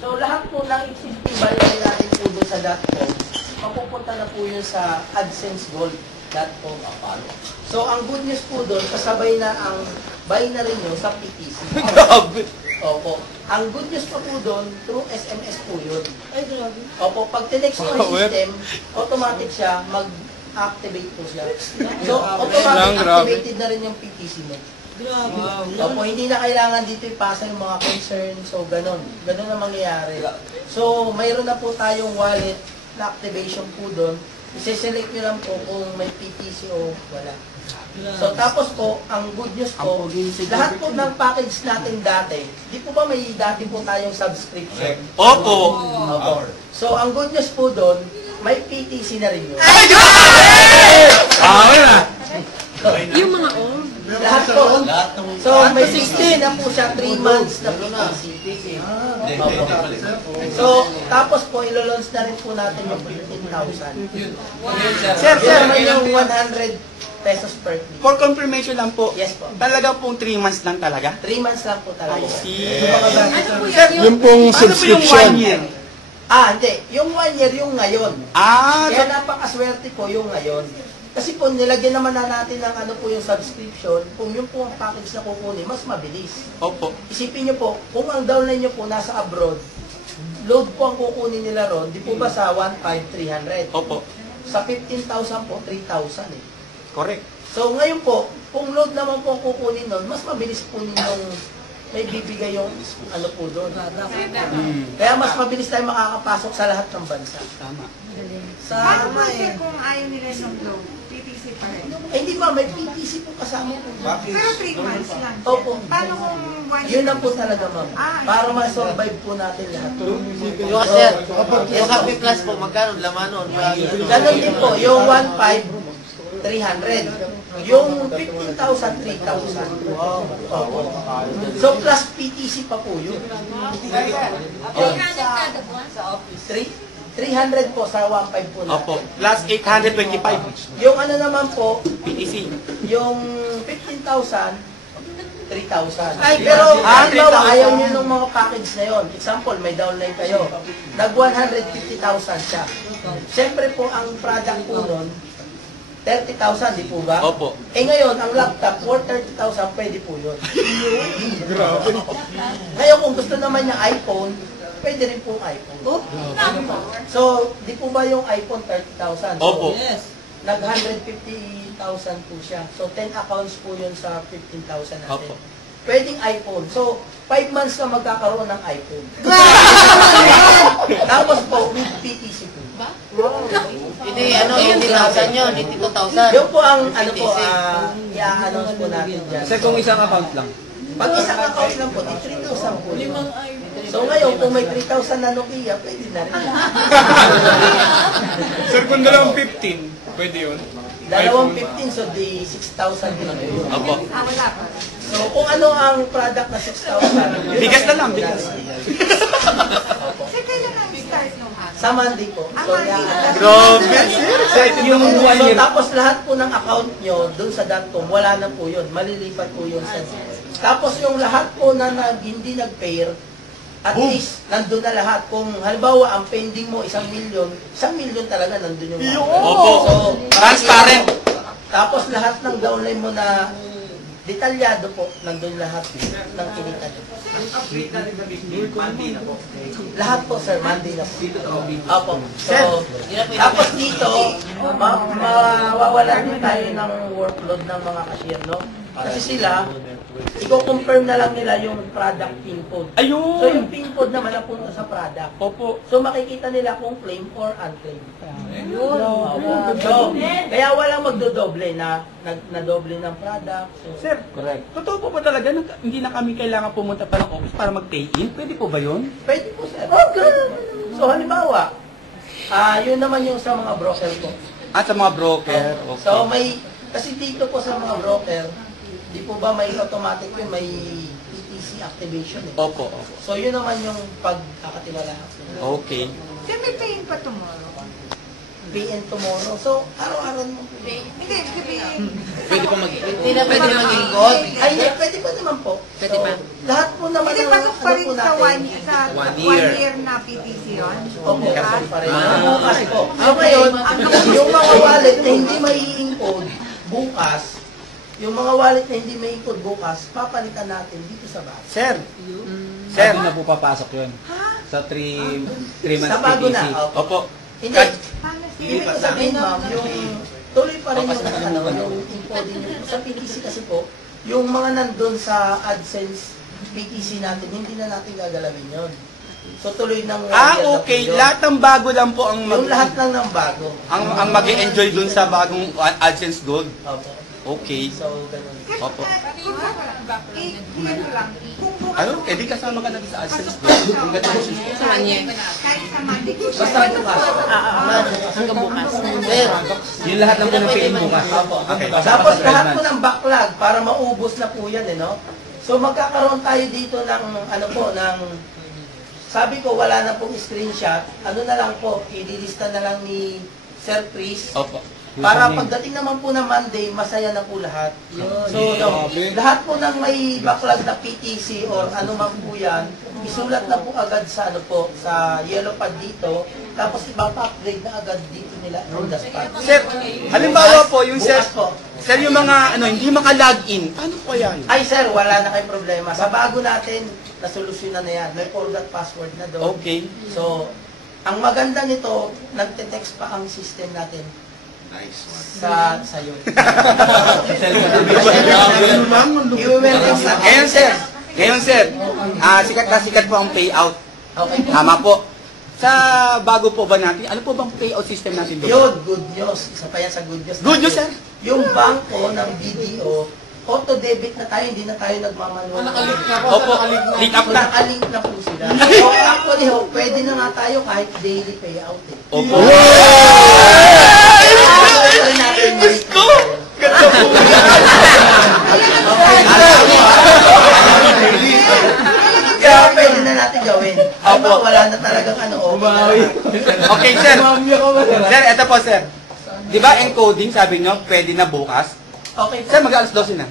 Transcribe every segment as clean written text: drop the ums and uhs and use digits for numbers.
So lahat po ng existing bayaran natin po doon sa .com, mapupunta na po yun sa AdSenseGold.com account. So ang good news po doon, kasabay na ang binary nyo sa PTC. Grabe! Opo. Ang good news pa po doon, through SMS po yun. Ay, grabe. Opo, pag tinext mo yung system, automatic siya, mag-activate po siya. So, automatic activated na rin yung PTC mo. Grabe. Opo, hindi na kailangan dito ipasa yung mga concern. So, ganun. Ganun ang mangyayari. So, mayroon na po tayong wallet na activation po doon. I-select nyo lang po kung may PTC o wala. So, tapos po, ang good news po, lahat po ng package natin dati, di po ba may dati po tayong subscription? Opo! Opo. So, ang good news po doon, may PTC na rin yun. Yung mga old. Lahat po. So, may 16 na po siya, 3 months na PTC. So, tapos po, ilo-launch na rin po natin yung 15,000. Sir, may yung 100 pesos per week. For confirmation lang po, Yes po. talaga pong 3 months lang talaga? 3 months lang po talaga. I see. Yung pong Paano po yung 1 year? Hindi. Yung 1 year, yung ngayon. Kaya napakaswerte po yung ngayon. Kasi po, nilagyan naman na natin ng ano po yung subscription, kung yung po ang package na kukunin, mas mabilis. Opo. Isipin nyo po, kung ang downline nyo po nasa abroad, load po ang kukunin nila ron, di po ba sa 1,500? Opo. Sa 15,000 po, 3,000 eh. Correct. So ngayon po, kung load naman po ang kukunin nun, mas mabilis po ninyong may bibigay yung ano po doon. Kaya mas mabilis tayo makakapasok sa lahat ng bansa. Tama. Paano po sir kung ayaw nila ng low? PTC pa rin. Hindi ba, may PTC po kasama po. Pero 3 months lang. Opo. Paano kung 1 year? Yun lang po talaga, ma'am. Para ma-survive po natin lahat. Yung sir, yung Happy Plus po, magkano laman nun? Ganon din po, yung 1,500, 300. Yung 15,000, 3,000. Opo. So, plus PTC pa po yun. 300 po sa 1,500 po natin. Opo. Plus 825. Yung ano naman po, PTC. yung 15,000, 3,000. Pero, halimbawa, 3,000. ayaw nyo ng mga package na yon. Example, may downline kayo. Nag-150,000 siya. Siyempre po, ang product po nun, 30,000, di po ba? Opo. Ngayon, ang laptop, worth 30,000, pwede po yun. Ngayon, kung gusto naman niya iPhone, pwede rin po iPhone. So, di po ba yung iPhone 30,000? Opo. Nag-150,000 po siya. So, 10 accounts po yun sa 15,000 natin. Opo. Pwedeng iPhone. So, 5 months ka magkakaroon ng iPhone. Tapos po, with PTC po. Hindi, ano, 80,000 yun, 82,000. Yung po ang, ano po, i-announce po natin dyan. Sir, kung isang account lang. Pag isang account lang po, di 3,000 po. So ngayon, kung may 3,000 na Nokia, pwede na rin. Sir, kung dalawang 15, pwede yun. Dalawang 15, so di 6,000 din yun. Opo. Wala pa. So kung ano ang product na 6,000, yun Bigas ang na lang, bigas. Sir, kailan ang start nung sa Monday po. So, Grabe, sir. yung so, tapos lahat po ng account nyo dun sa .com, wala na po yun. Malilipat po yun sa tapos yung lahat po na hindi nag-pair, at least, nandun na lahat. Kung halimbawa, ang pending mo, 1 million, 1 million talaga nandun yung Opo. So, Transparent. tapos lahat ng downline mo na detalyado po, nandun lahat ng kinita nyo. Lahat po, sir, Monday na po. Opo. So, tapos dito, mawawalan din tayo ng workload ng mga cashier, no? Kasi sila, i-confirm na lang nila yung product pin code. Ayun! So, yung pin code naman napunta sa product. Opo. So, makikita nila kung claim or unclaim. So, kaya walang magdodoble na nadoble ng product. So, Sir, correct. Totoo po ba talaga na hindi na kami kailangan pumunta pa ng office para mag-pay-in? Pwede po ba yun? pwede po, sir. So, halimbawa, yun naman yung sa mga broker po. At sa mga broker. Okay. So, kasi dito po sa mga broker, di po ba may automatic yun, may PTC activation eh. Opo. So, yun naman yung pagkakatiwala. Okay. Sir, may pain pa tomorrow. PN tomorrow. So, araw-araw mo. Hindi, sabihin. Pwede pa maging code. Ay, pwede pa naman po. Pwede pa. Lahat po naman Hindi, pasok pa rin po sa natin. One 1 year. year na PTC yun. Opo, pasok pa rin. Bukas po. Ah, ngayon, Yung mga wallet na hindi may encode bukas, yung mga wallet na hindi may encode bukas, papalitan natin dito sa bago. Sir, sir, na po papasok yun. Sa 3 months Sa bago na, PTC. opo. Opo. Hindi, Paano ibig ko sabihin ma'am, yung tuloy pa rin yung encoding nyo. Sa PTC kasi po, yung mga nandun sa AdSense PTC natin, hindi na natin gagalawin yun. So tuloy ng Okay. Lahat ng bago lang po ang yung lahat lang ng bago. ang mag-enjoy dun sa bagong AdSense Gold. Opo. Okay. So, ganun. Opo. Ano lang, kung bukas Ano? Eh di kasama ka na sa AdSense Gold. Yung ganun. sa 1 year. Kahit sa Monday ko siya. Basta bukas. hanggang bukas. Sir, Yung lahat ng pinapiliin bukas. Opo. Okay. Tapos lahat po ng backlog para maubos na po yan, no? So magkakaroon tayo dito ng, sabi ko wala na pong screenshot, na lang po, ililista na lang ni Sir Chris. Opo. Para pagdating naman po ng Monday, masaya na po lahat. So, lahat po ng may backlog na PTC or ano man po yan, isulat na po agad sa sa yellow pad dito, tapos ipapa-upgrade na agad dito nila on the spot. Sir, halimbawa po yung sir, Bukas po. sir yung mga hindi maka-login. Paano po yan? Ay sir, wala na kayong problema. Sa bago natin, nasolusyonan na yan. May forgot password na doon. Okay. So, ang maganda nito, nagte-text pa ang system natin. Nice one. Sa yun. I-text na. Ngayon sir, sikat na sikat po ang payout. Okay. Tama po. Sa bago po ba natin, ano po bang payout system natin doon? Yun, good news. Isa pa yan sa good news. Good news, sir. Yung bangko ng BDO, auto-debit na tayo, hindi na tayo nagmamanual. Opo, link up na. Nakalink na po sila. So, actually, pwede na nga tayo kahit daily payout. Opo. Diyos ko! Kaya pwede na natin gawin. Opo, wala na talagang Okay, sir. Sir, eto po, sir. Di ba encoding, sabi nyo, pwede na bukas? Okay, Sir, mag-alas 12 na.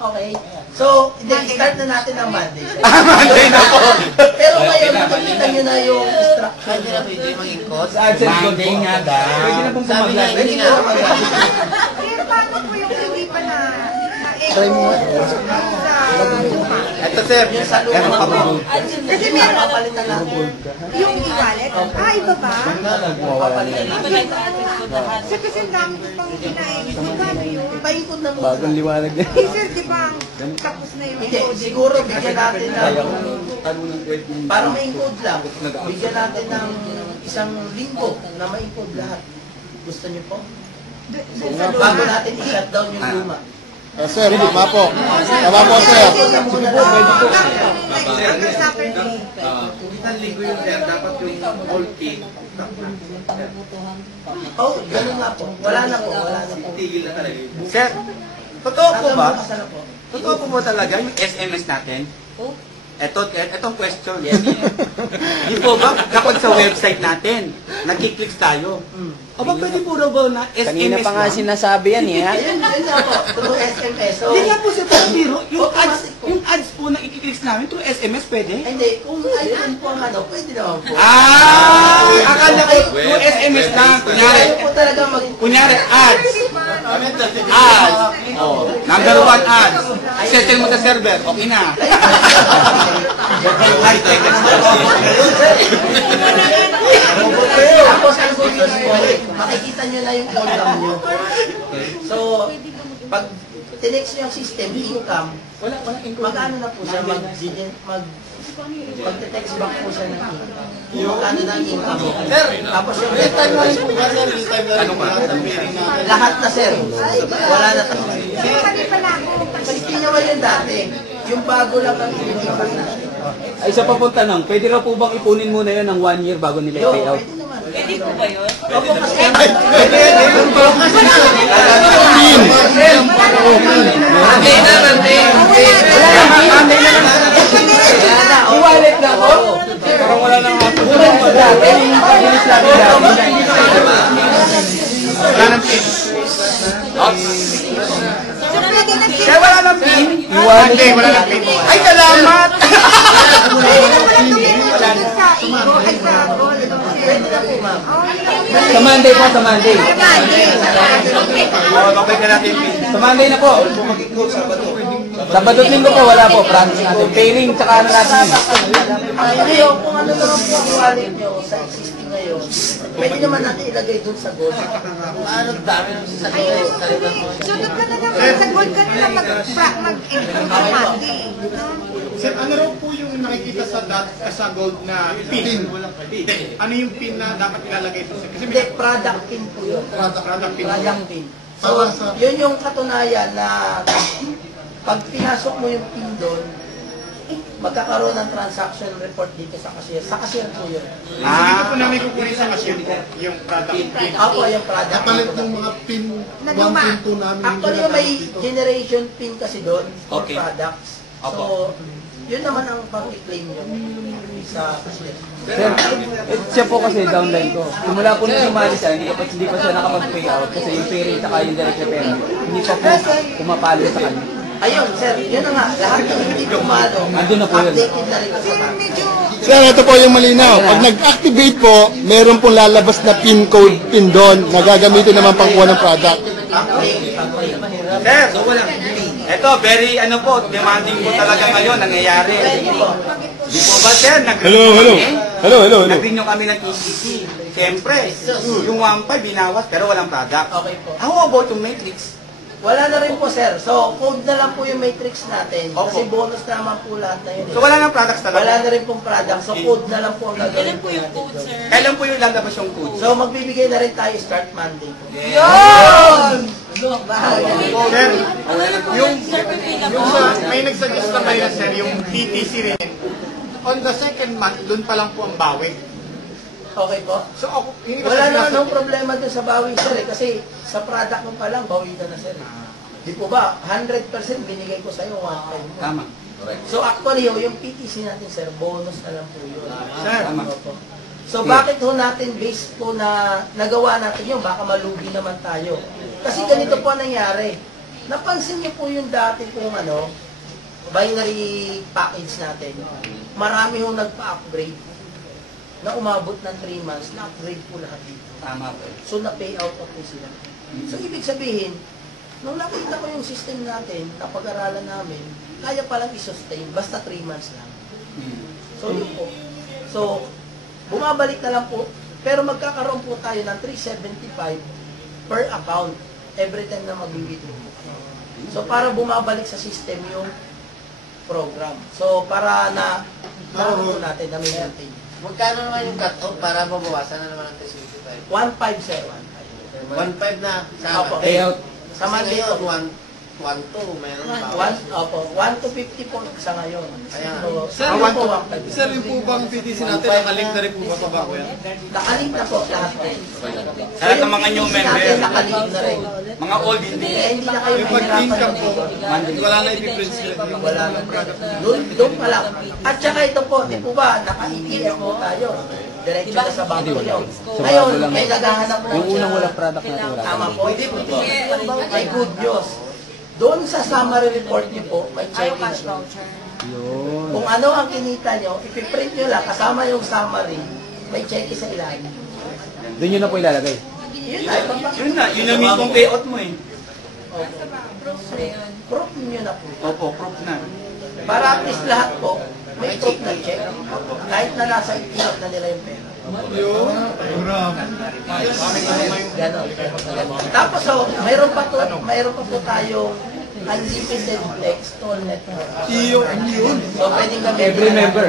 okay. So, start na natin ng Monday. Monday na po. Pero ngayon, nakikita nyo na yung instruction. pwede na pwede maging code. Monday nga daw. Pwede na pong Sabi niya, hindi na. Pero paano po yung hindi pa na-echo sa luma? Eto, sir. Yung sa luma. Meron pa po. Kasi may papalitan natin. Yung e-wallet? Iba ba? Papalitan natin. Kasi ang dami ko pang kinain. Magkano yun? Ipaikot na muna. liwanag na. Eh, sir, di ba tapos na yung Hindi, code? siguro bigyan natin ng, para ma-encode lang, bigyan natin ng isang linggo na ma-encode lahat. Gusto niyo po? Bago natin i-shutdown yung luma. Sir, tama po. Tama po, sir. I-encode na muna lang. Hanggang Saturday. Isang linggo yun, sir. Dapat yung whole key. Oh, ganun nga po. Wala na po, wala na po. Tigil na talaga. Sir, totoo po ba? Hanggang bukas na po. Totoo po ba talaga yung SMS natin? Etong question. Di po ba kapag sa website natin, nagkiklik tayo? Aba, pwede po raw ba na SMS Kanina pa nga lang? sinasabi yan eh, ha? Yun nga po, through SMS. So, Hindi nga po sa biro, Automatic po. yung ads po na ikiklik namin through SMS, pwede? hindi, kung iPhone po ang pwede naman po. Akala ko through SMS lang. Kaya po talaga Kunyari, ads. Ads. Oh, number 1 ads. Settle mo sa server, okay na. High-tech. Tapos ang good news po, makikita nyo na yung income nyo. So, pag tinext nyo yung system, income, mag-ano na po siya, mag-text back po siya ng income. Yung ano ng income. Tapos yung Ano pa? lahat na sir, wala na tayo. Pero mali pala ako. Kasi naman yung dati, yung bago lang ang income natin. Ay, isa pa pong tanong, pwede raw po bang ipunin muna yun ng 1 year bago nila i-payout? Pwede naman. Pwede po ba yun? Opo, kasi I-wallet na po? Parang wala nang hapo. Wala na dati. Igo ay sa Gold. Pwede na po, ma'am. Sa Monday po, sa Monday. Okay ka natin, pin. Sa Monday na po. Sabado at Linggo po, wala po. Practice natin. Pairing, tsaka ano natin. Ngayon, kung ano naman po ang wallet nyo sa existing ngayon, pwede naman natin ilagay dun sa gold. Ano dami nang sasakyan sa kalitan mo. Sunod ka na lang. Sa Gold ka na lang mag-improve sa Monday. Sir, ano raw po yung nakikita sa gold na pin? Ano yung pin na dapat ilalagay ito? Kasi Hindi, product pin po yun. product pin. Product pin. So, yun yung katunayan na pag pinasok mo yung pin doon, magkakaroon ng transaction report dito sa cashier. Sa cashier po yun. Dito po namin kukunin sa cashier po yung product pin. Ako, yung product Kapalit pin. ng mga pin, Na 1 luma. pin 2 namin. Actually, may generation pin kasi doon for Okay. products. So, yun naman ang pag-claim nyo sa cashier. Sir, siya po kasi downline ko. Simula po nung sumali siya, hindi pa siya nakapag-pay out kasi yung pairing tsaka yung direct pera, hindi pa po pumapalo sa kanya. Ayun, sir, yun na nga. Lahat ng hindi pumalo, Andun na po yun. updated na rin sa Kasi bank. medyo... Sir, ito po yung malinaw. Pag nag-activate po, meron pong lalabas na pin code pin doon na gagamitin naman pang kuha ng product. Sir, ito, very ano po, demanding po talaga ngayon, nangyayari. Di po ba, sir? Hello. Nag-renew kami ng ECC. Siyempre, yung 1.5 binawas pero walang product. Okay po. How about yung matrix? Wala na rin po, sir. So, code na lang po yung matrix natin. Kasi Opo. bonus naman po lahat na yun. So wala nang products Wala talaga. na rin pong product. So, code na lang po ang gagawin po natin. Kailan po yung lalabas yung code? So, magbibigay na rin tayo start Monday po. Sir, yung may nagsuggest lang kanina, sir, yung TTC rin. On the second month, dun pa lang po ang bawi. Okay po? So, ako, hindi ba Wala sa naman ng problema dun sa bawi, sir. Kasi sa product mo pa lang, bawi ka na, sir. Di po ba? 100% binigay ko sa'yo, 1.5 mo. Tama. So actually, yung PTC natin, sir, bonus na lang po yun. Sir, tama. Opo. So bakit ho natin base po na nagawa natin yun? Baka malugi naman tayo. Kasi ganito po ang nangyari. Napansin niyo po yung dati pong binary package natin. Marami hong nagpa-upgrade na umabot ng 3 months, na-upgrade po lahat dito. Tama po. So na-pay out po sila. So ibig sabihin, nung nakita ko yung system natin, napag-aralan namin, kaya palang i-sustain, basta 3 months lang. So yun po. So, bumabalik na lang po, pero magkakaroon po tayo ng 375 per account every time na mag-withdraw. So, para bumabalik sa system yung program. So, para na po natin na may maintain. Magkano naman yung cut-off para mabawasan na naman ang 365? 1.5, sir. 1.5 na sa Opo. Payout. Sa Monday ngayon, po. 1.2, meron pa. 1 to 50 po sa ngayon. Ayan. So, Sir, ano yung po, po, 1.5? sir, yung po bang PTC natin, nakalink na rin po ba sa bako yan? Nakalink na po lahat. Lahat ng mga new member. Nakalink na rin. Mga old hindi. Eh, hindi na kayo Yung pag-income po, mahirapan. wala na ipiprint sila. Wala na. Doon pa lang. At saka ito po, di po ba, naka-ETF po tayo. Diretso na sa bangko nyo. Ngayon, may naghahanap po. Yung unang walang product natin, wala. Tama po. May good news. Doon sa summary report niyo po, may checking siya. Yun. Kung ano ang kinita nyo, ipiprint nyo lang, kasama yung summary, may checking sa ilalim. Doon yun na po ilalagay. Yun na, Yun na, yun na mismong payout mo eh. proof nyo na po. Opo, proof na. Para at least lahat po, may proof na check. Kahit na nasa itilot na nila yung pera. Ganon. Tapos so, mayroon pa po tayong unlimited text call network. So pwedeng kami Every member.